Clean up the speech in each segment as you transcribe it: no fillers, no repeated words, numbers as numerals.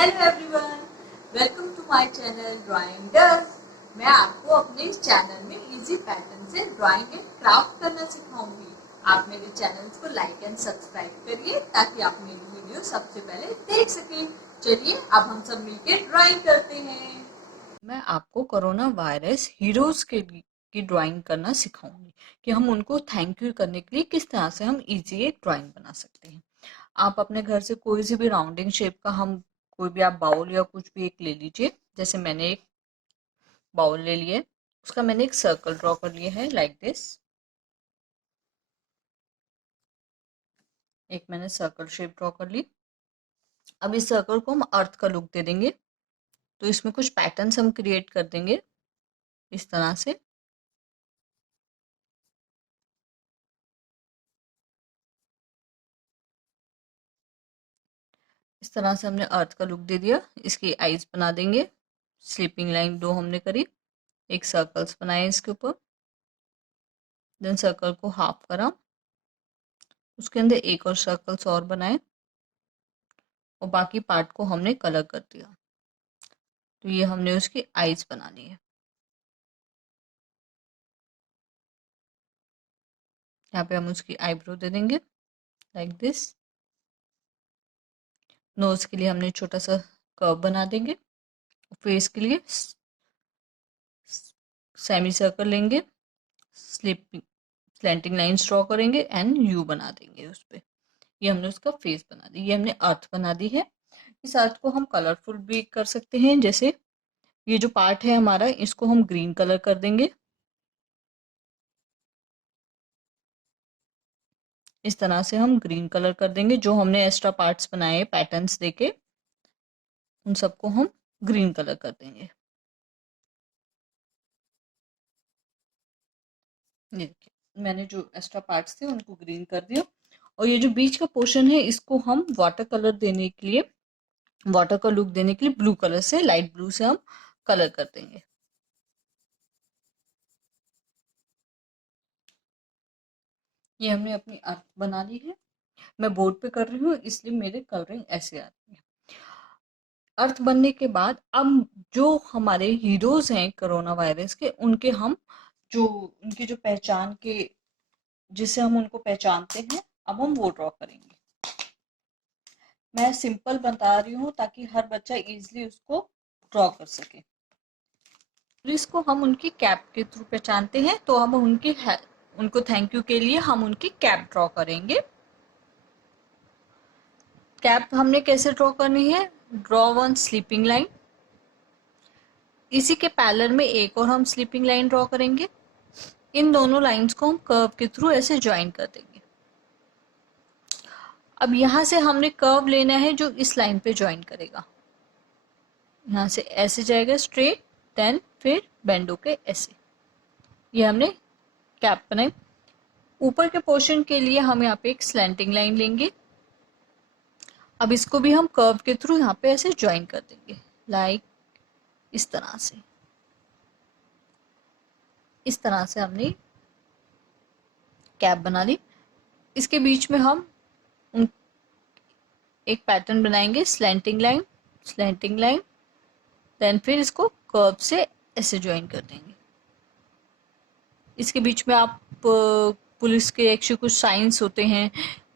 Hello everyone, welcome to my channel drawing does. मैं आपको अपने इस चैनल में इजी पैटर्न से ड्राइंग एंड क्राफ्ट करना सिखाऊंगी। आप मेरे चैनल को लाइक एंड सब्सक्राइब करिए ताकि आप मेरी वीडियो सबसे पहले देख सकें। चलिए अब हम सब मिलकर ड्राइंग करते हैं। मैं आपको कोरोना वायरस हीरोज की ड्राइंग करना सिखाऊंगी कि हम उनको थैंक यू करने के लिए किस तरह से हम इजी एक ड्राइंग बना सकते हैं। आप अपने घर से कोई सी भी राउंडिंग शेप का हम कोई भी आप बाउल या कुछ भी एक ले लीजिए। जैसे मैंने एक बाउल ले लिए, उसका मैंने एक सर्कल ड्रॉ कर लिया है लाइक दिस। एक मैंने सर्कल शेप ड्रॉ कर ली। अब इस सर्कल को हम अर्थ का लुक दे देंगे, तो इसमें कुछ पैटर्न्स हम क्रिएट कर देंगे इस तरह से। इस तरह से हमने अर्थ का लुक दे दिया। इसकी आईज बना देंगे। स्लीपिंग लाइन दो हमने करी, एक सर्कल्स बनाए इसके ऊपर, देन सर्कल को हाफ करा, उसके अंदर एक और सर्कल्स और बनाए और बाकी पार्ट को हमने कलर कर दिया। तो ये हमने उसकी आईज बना ली है। यहाँ पे हम उसकी आईब्रो दे देंगे लाइक दिस। नोज के लिए हमने छोटा सा कर्व बना देंगे। फेस के लिए सेमी सर्कल लेंगे, स्लिपिंग स्लैंटिंग लाइंस ड्रॉ करेंगे एंड यू बना देंगे उस पर। ये हमने उसका फेस बना दी। ये हमने अर्थ बना दी है। इस अर्थ को हम कलरफुल भी कर सकते हैं। जैसे ये जो पार्ट है हमारा, इसको हम ग्रीन कलर कर देंगे। इस तरह से हम ग्रीन कलर कर देंगे। जो हमने एक्स्ट्रा पार्ट्स बनाए पैटर्न्स देके, उन सबको हम ग्रीन कलर कर देंगे। ये देखिए, मैंने जो एक्स्ट्रा पार्ट्स थे उनको ग्रीन कर दिया। और ये जो बीच का पोर्शन है, इसको हम वाटर कलर देने के लिए, वाटर का लुक देने के लिए ब्लू कलर से, लाइट ब्लू से हम कलर कर देंगे। ये हमने अपनी अर्थ बना ली है। मैं बोर्ड पे कर रही हूँ इसलिए मेरे कलरिंग ऐसे आती है। अर्थ बनने के बाद अब जो हमारे हीरोज हैं कोरोना वायरस के, उनके हम जो उनकी जो पहचान के, जिससे हम उनको पहचानते हैं, अब हम वो ड्रॉ करेंगे। मैं सिंपल बता रही हूँ ताकि हर बच्चा इजीली उसको ड्रॉ कर सके। पुलिस को हम उनकी कैप के थ्रू पहचानते हैं, तो हम उनको थैंक यू के लिए हम उनकी कैप ड्रॉ करेंगे। कैप हमने कैसे ड्रॉ करनी है? ड्रॉ वन स्लीपिंग लाइन, इसी के पैरेलल में एक और हम स्लीपिंग लाइन ड्रॉ करेंगे। इन दोनों लाइंस को हम कर्व के थ्रू ऐसे ज्वाइन कर देंगे। अब यहाँ से हमने कर्व लेना है जो इस लाइन पे ज्वाइन करेगा। यहाँ से ऐसे जाएगा स्ट्रेट, देन फिर बेंड होके ऐसे। ये हमने कैप बनाई। ऊपर के पोर्शन के लिए हम यहाँ पे एक स्लैंटिंग लाइन लेंगे। अब इसको भी हम कर्व के थ्रू यहाँ पे ऐसे ज्वाइन कर देंगे लाइक इस तरह से। इस तरह से हमने कैप बना ली। इसके बीच में हम एक पैटर्न बनाएंगे, slanting line, slanting line, then फिर इसको कर्व से ऐसे ज्वाइन कर देंगे। इसके बीच में आप पुलिस के एक्चुअली कुछ साइंस होते हैं,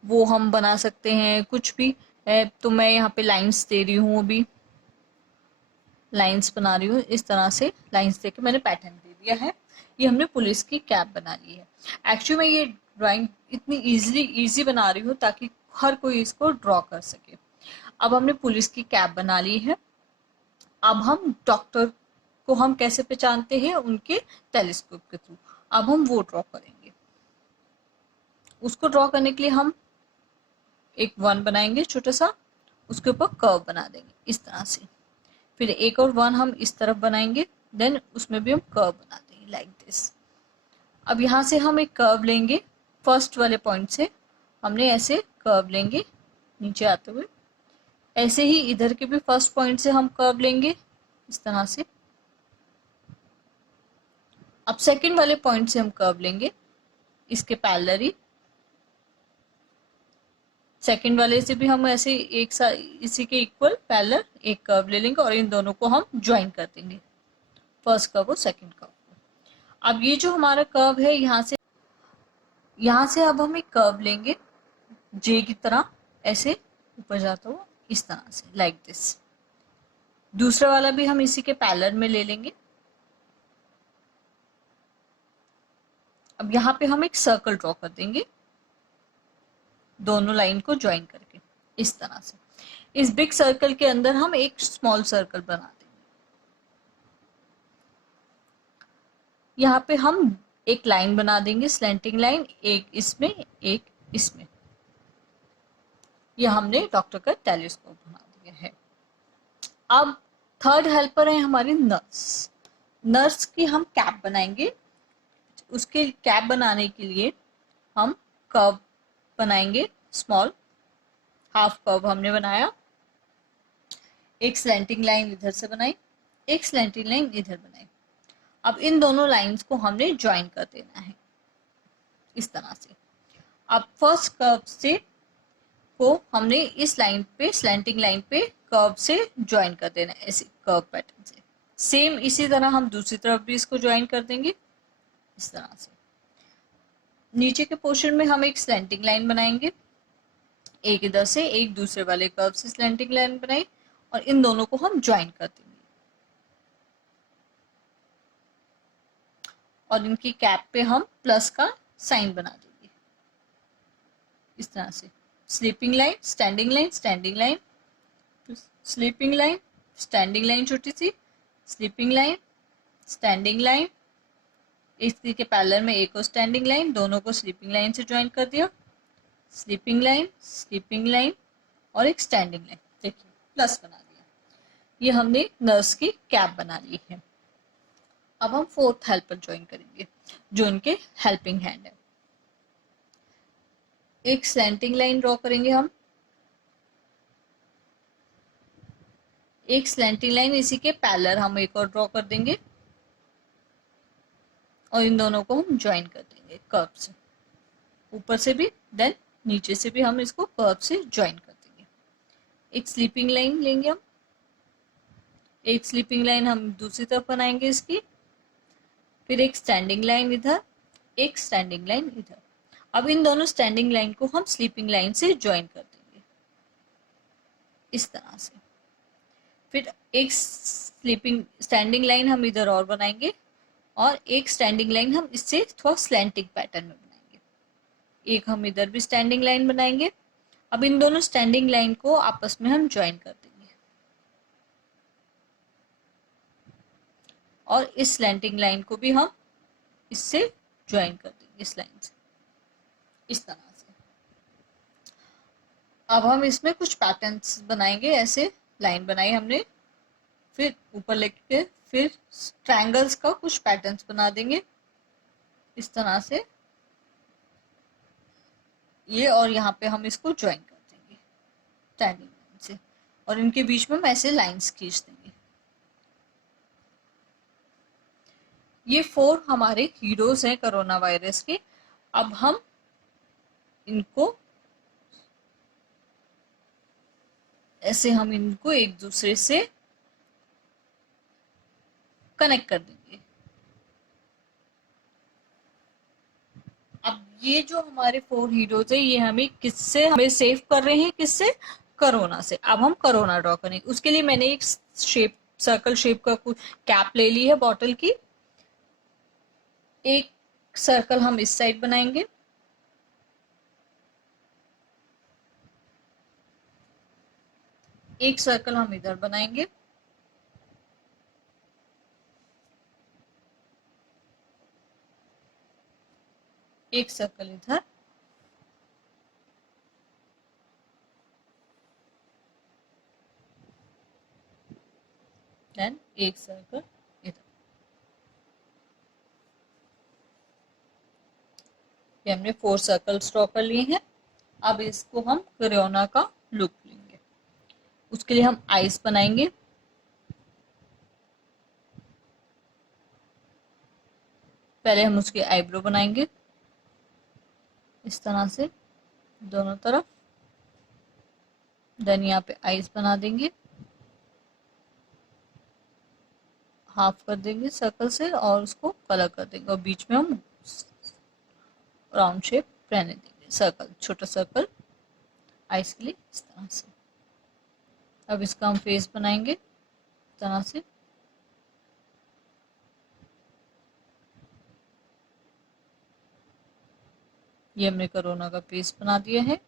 वो हम बना सकते हैं, कुछ भी है। तो मैं यहाँ पे लाइंस दे रही हूँ, अभी लाइंस बना रही हूँ। इस तरह से लाइंस देके मैंने पैटर्न दे दिया है। ये हमने पुलिस की कैप बना ली है। एक्चुअली मैं ये ड्राइंग इतनी इजी बना रही हूँ ताकि हर कोई इसको ड्रॉ कर सके। अब हमने पुलिस की कैप बना ली है। अब हम डॉक्टर को हम कैसे पहचानते हैं? उनके टेलीस्कोप के थ्रू। अब हम वो ड्रॉ करेंगे। उसको ड्रॉ करने के लिए हम एक वन बनाएंगे छोटा सा, उसके ऊपर कर्व बना देंगे इस तरह से। फिर एक और वन हम इस तरफ बनाएंगे, देन उसमें भी हम कर्व बना देंगे लाइक दिस। अब यहाँ से हम एक कर्व लेंगे, फर्स्ट वाले पॉइंट से हमने ऐसे कर्व लेंगे नीचे आते हुए। ऐसे ही इधर के भी फर्स्ट पॉइंट से हम कर्व लेंगे इस तरह से। अब सेकंड वाले पॉइंट से हम कर्व लेंगे इसके पैरेलल ही। सेकंड वाले से भी हम ऐसे एक सा इसी के इक्वल पैरेलल एक कर्व ले लेंगे और इन दोनों को हम ज्वाइन कर देंगे, फर्स्ट कर्व और सेकंड कर्व। अब ये जो हमारा कर्व है यहाँ से अब हम एक कर्व लेंगे जे की तरह, ऐसे ऊपर जाता हुआ इस तरह से, लाइक दिस। दूसरा वाला भी हम इसी के पैरेलल में ले लेंगे। अब यहाँ पे हम एक सर्कल ड्रॉ कर देंगे दोनों लाइन को ज्वाइन करके इस तरह से। इस बिग सर्कल के अंदर हम एक स्मॉल सर्कल बना देंगे। यहाँ पे हम एक लाइन बना देंगे, स्लैंटिंग लाइन, एक इसमें एक इसमें। यह हमने डॉक्टर का टेलीस्कोप बना दिया है। अब थर्ड हेल्पर है हमारी नर्स। नर्स की हम कैप बनाएंगे। उसके कैप बनाने के लिए हम कर्व बनाएंगे, स्मॉल हाफ कर्व हमने बनाया, एक स्लैंटिंग लाइन इधर से बनाई, एक स्लैंटिंग लाइन इधर बनाई। अब इन दोनों लाइंस को हमने ज्वाइन कर देना है इस तरह से। अब फर्स्ट कर्व से को हमने इस लाइन पे, स्लैंटिंग लाइन पे कर्व से ज्वाइन कर देना है, ऐसे कर्व पैटर्न से। सेम इसी तरह हम दूसरी तरफ भी इसको ज्वाइन कर देंगे इस तरह से। नीचे के पोर्शन में हम एक स्लैंटिंग लाइन बनाएंगे, एक इधर से एक दूसरे वाले कर्व से स्लैंटिंग लाइन बनाई और इन दोनों को हम ज्वाइन कर देंगे और इनकी कैप पे हम प्लस का साइन बना देंगे इस तरह से। Sleeping line, standing line, standing line, sleeping line, standing line छोटी सी, स्लीपिंग लाइन, स्टैंडिंग लाइन, इसके के पैरेलल में एक और स्टैंडिंग लाइन, दोनों को स्लीपिंग लाइन से ज्वाइन कर दिया, स्लीपिंग लाइन और एक स्टैंडिंग लाइन, देखिए प्लस बना दिया। ये हमने नर्स की कैप बना ली है। अब हम फोर्थ हेल्पर ज्वाइन करेंगे जो इनके हेल्पिंग हैंड है। एक स्लैंटिंग लाइन ड्रॉ करेंगे हम, एक स्लैंटिंग लाइन इसी के पैरेलल हम एक और ड्रॉ कर देंगे और इन दोनों को हम ज्वाइन कर देंगे कर्व से, ऊपर से भी देन नीचे से भी हम इसको कर्व से ज्वाइन कर देंगे। एक स्लीपिंग लाइन लेंगे हम, एक स्लीपिंग लाइन हम दूसरी तरफ बनाएंगे इसकी, फिर एक स्टैंडिंग लाइन इधर, एक स्टैंडिंग लाइन इधर। अब इन दोनों स्टैंडिंग लाइन को हम स्लीपिंग लाइन से ज्वाइन कर देंगे इस तरह से। फिर एक स्टैंडिंग लाइन हम इधर और बनाएंगे और एक स्टैंडिंग लाइन हम इससे थोड़ा स्लैंटिंग पैटर्न में बनाएंगे। एक हम इधर भी स्टैंडिंग लाइन बनाएंगे। अब इन दोनों स्टैंडिंग लाइन को आपस में हम ज्वाइन कर देंगे और इस स्लैंटिंग लाइन को भी हम इससे ज्वाइन कर देंगे इस लाइन से इस तरह से। अब हम इसमें कुछ पैटर्न्स बनाएंगे, ऐसे लाइन बनाई हमने, फिर ऊपर लेके फिर ट्रायंगल्स का कुछ पैटर्न्स बना देंगे इस तरह से ये, और यहाँ पे हम इसको ज्वाइन कर देंगे स्टैंडिंग लाइन से और इनके बीच में हम ऐसे लाइंस खींच देंगे। ये 4 हमारे हीरोज हैं कोरोना वायरस के। अब हम इनको ऐसे हम इनको एक दूसरे से कनेक्ट कर देंगे। अब ये जो हमारे 4 हीरोज है ये हमें सेव कर रहे हैं, किससे? कोरोना से। अब हम कोरोना ड्रॉ करेंगे, उसके लिए मैंने एक शेप, सर्कल शेप का कुछ कैप ले ली है बॉटल की। एक सर्कल हम इस साइड बनाएंगे, एक सर्कल हम इधर बनाएंगे, एक सर्कल इधर, देन एक सर्कल इधर। ये हमने 4 सर्कल्स ड्रॉ कर लिए हैं। अब इसको हम कोरोना का लुक लेंगे, उसके लिए हम आईज बनाएंगे। पहले हम उसके आईब्रो बनाएंगे इस तरह से दोनों तरफ, देन यहाँ पे आईज बना देंगे, हाफ कर देंगे सर्कल से और उसको कलर कर देंगे और बीच में हम राउंड शेप रहने देंगे, सर्कल, छोटा सर्कल आईज के लिए इस तरह से। अब इसका हम फेस बनाएंगे इस तरह से। ये हमने कोरोना का फेस बना दिया है।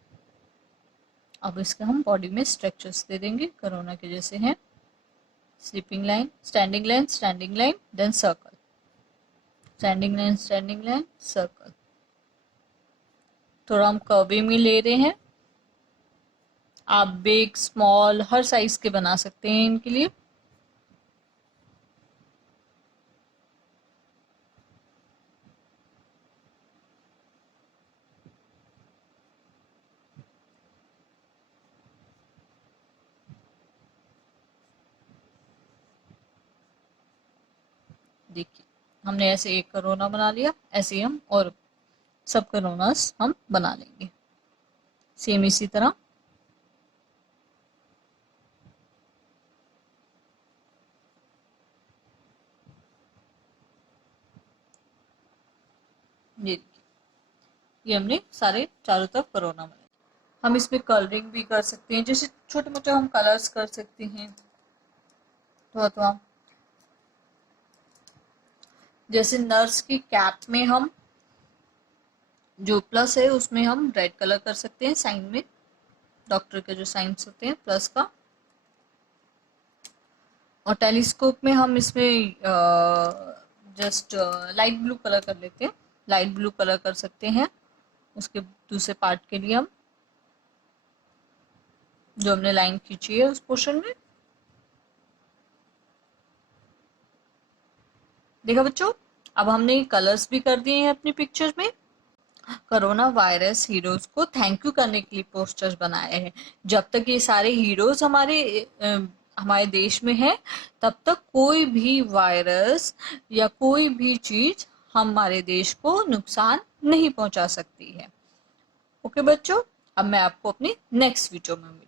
अब इसके हम बॉडी में स्ट्रक्चर्स दे देंगे कोरोना के जैसे हैं, sleeping line, standing line, standing line, then circle, standing line, standing line, circle. थोड़ा हम कर्विंग में ले रहे हैं। आप बिग स्मॉल हर साइज के बना सकते हैं इनके लिए। देखिए हमने ऐसे एक कोरोना बना लिया, ऐसे ही हम और सब कोरोनास हम बना लेंगे सेम इसी तरह। ये हमने सारे चारों तरफ कोरोना बनाए। हम इसमें कलरिंग भी कर सकते हैं, जैसे छोटे मोटे हम कलर्स कर सकते हैं थोड़ा थोड़ा। जैसे नर्स की कैप में हम जो प्लस है उसमें हम रेड कलर कर सकते हैं साइन में, डॉक्टर के जो साइंस होते हैं प्लस का। और टेलीस्कोप में हम इसमें जस्ट लाइट ब्लू कलर कर लेते हैं, लाइट ब्लू कलर कर सकते हैं उसके दूसरे पार्ट के लिए हम, जो हमने लाइन खींची है उस पोर्शन में। देखा बच्चों, अब हमने कलर्स भी कर दिए हैं अपनी पिक्चर में। कोरोना वायरस हीरोज को थैंक यू करने के लिए पोस्टर्स बनाए हैं। जब तक ये सारे हीरोज हमारे देश में हैं, तब तक कोई भी वायरस या कोई भी चीज हमारे देश को नुकसान नहीं पहुंचा सकती है। ओके बच्चों, अब मैं आपको अपनी नेक्स्ट वीडियो में मिलूंगी।